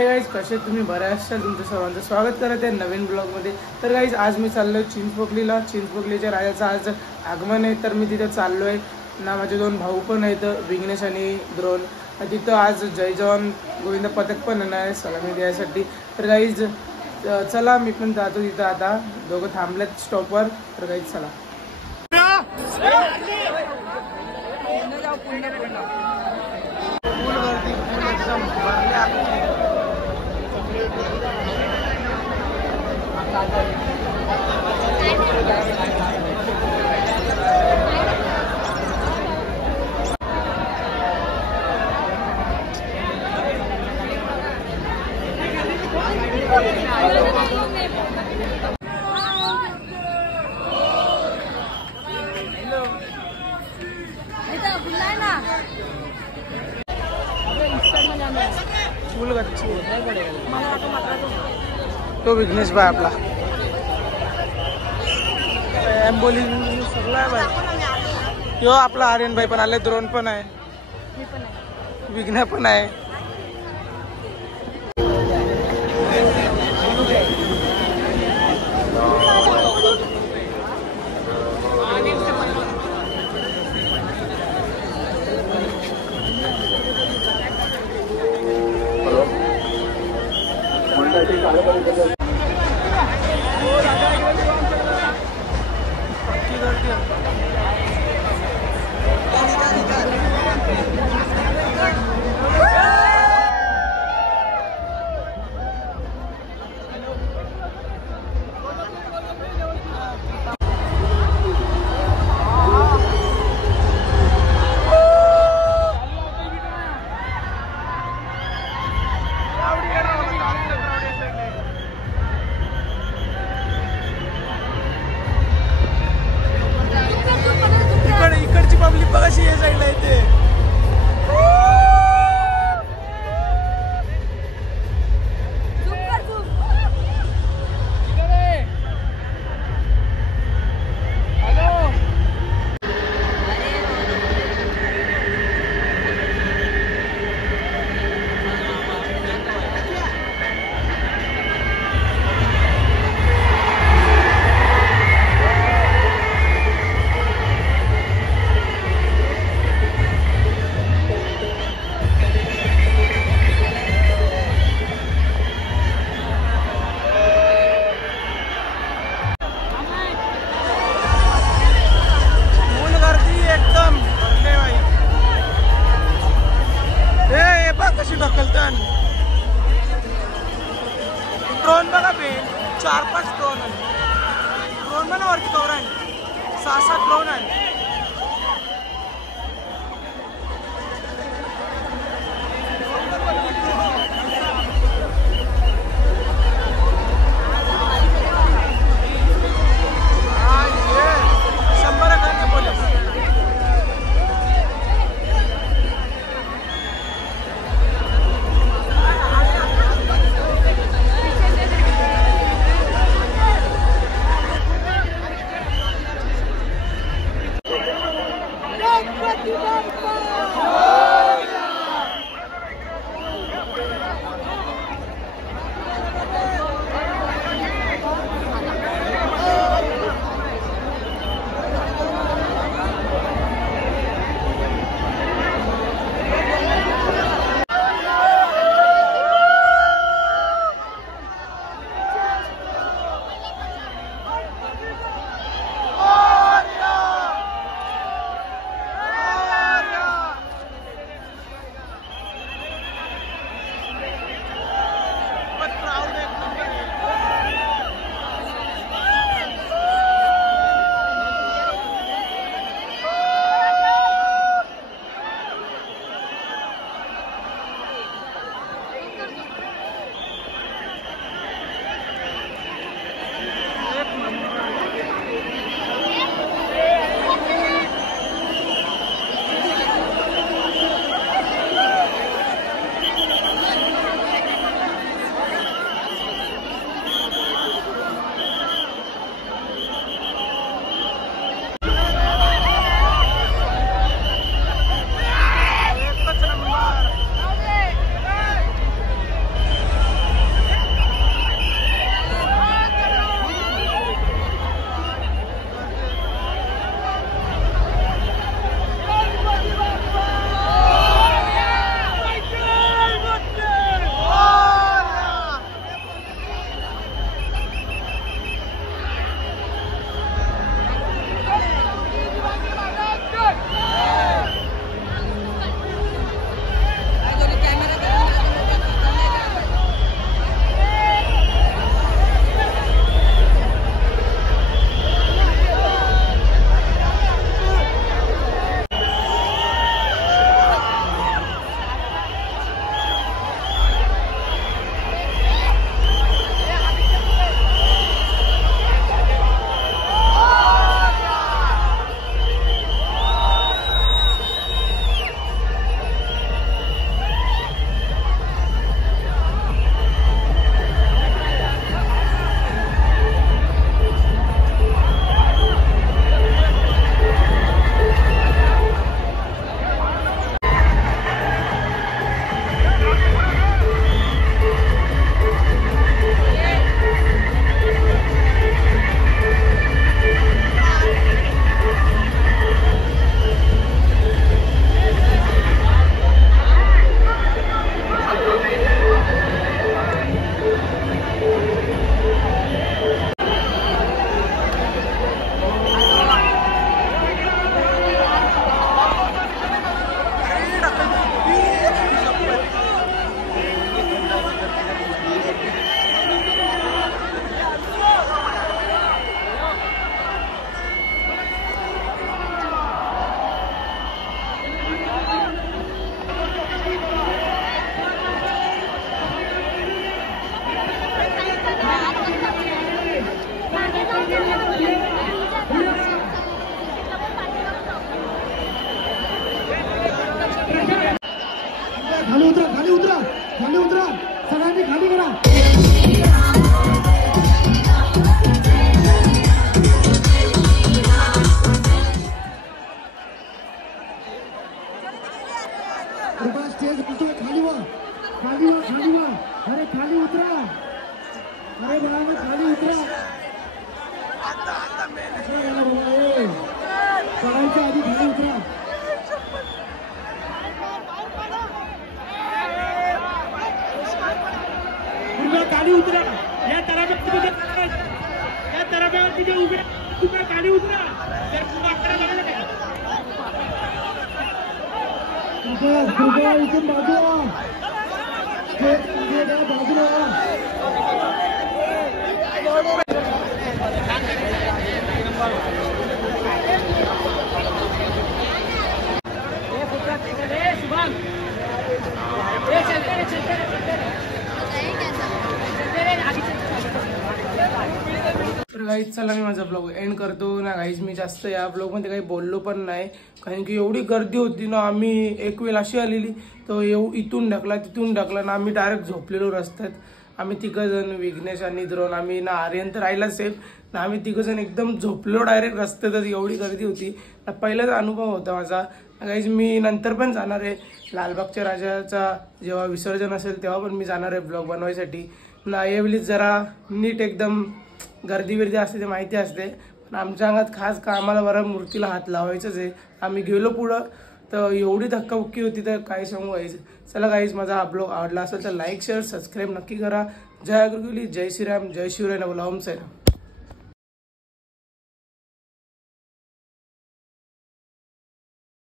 हे गाईज कसे तुम्ही बऱ्या असाल, तुमचं सर्वांचं स्वागत करत आहे नवीन ब्लॉगमध्ये। तर गाईज आज मी चाललोय चिंचपोकलीला। चिंचपोकलीच्या राजाचं आज आगमन आहे, तर मी तिथे चाललोय ना। माझे दोन भाऊ पण आहेत, विघ्नेश आणि द्रोण। तिथं आज जय जवान गोविंद पथक पण येणार आहे सलामी द्यायसाठी। तर गाईज चला, मी पण जातो तिथं। आता दोघं थांबलेत स्टॉपवर, तर गाईज चला। तो विघ्नेश भाई आपला एम्बोली सगळं आहे भाई। यो आपला आर्यन भाई पण आले, द्रोण पण आहे, विघ्न पण आहे। इकडची पब्लिक बघा कशी या साईडला येते। ड्रोन बघा बे, 4-5 ड्रोन मला वरती कवर आहे, 6-7 ड्रोन आहे। सगळ्यांनी खाली करा. कृपा स्टेज उतरा, खाली वा, खाली वा, खाली वा. अरे खाली उतरा, अरे बाळांनो खाली उतरा. सगळ्यांच्या आधी खाली उतरा. खाली उतरा. या तराफ्यावर तिथे उभे खाली उतरा. कृपया इथून बाजूला बाजूला. तर गाईज चला मी माझा ब्लॉग एंड करतो ना गाईज. मी जास्त या ब्लॉगमध्ये काही बोललो पण नाही, कारण की एवढी गर्दी होती ना. आम्ही एक वेळ अशी आलेली तो इथून ढकला तिथून ढकला ना. आम्ही डायरेक्ट झोपलेलो रस्त्यात. आम्ही तिघजण, विघ्नेश आणि द्रोण, आम्ही ना आर्यन तर राहिला सेफ ना. आम्ही तिघजण एकदम झोपलो डायरेक्ट रस्त्यातच, एवढी गर्दी होती. पहिलाच अनुभव होता माझा गाईज. मी नंतर पण जाणार आहे लालबागच्या राजाचा जेव्हा विसर्जन असेल तेव्हा पण मी जाणार आहे ब्लॉग बनवायसाठी ना. यावेळी जरा नीट एकदम गर्दी बिर्दी असते ते माहिती असते, पण आमच्या अंगात खास का आम्हाला बरं मूर्तीला हात लावायचंच आहे. आम्ही गेलो पुढं तर एवढी धक्काबुक्की होती तर काय सांगू गाईज. चला गाईज, माझा हा ब्लॉग आवडला असेल तर लाईक शेअर सबस्क्राईब नक्की करा. जय गुरुली, जय श्रीराम, जय शिवराय, नवला ओम साईराम.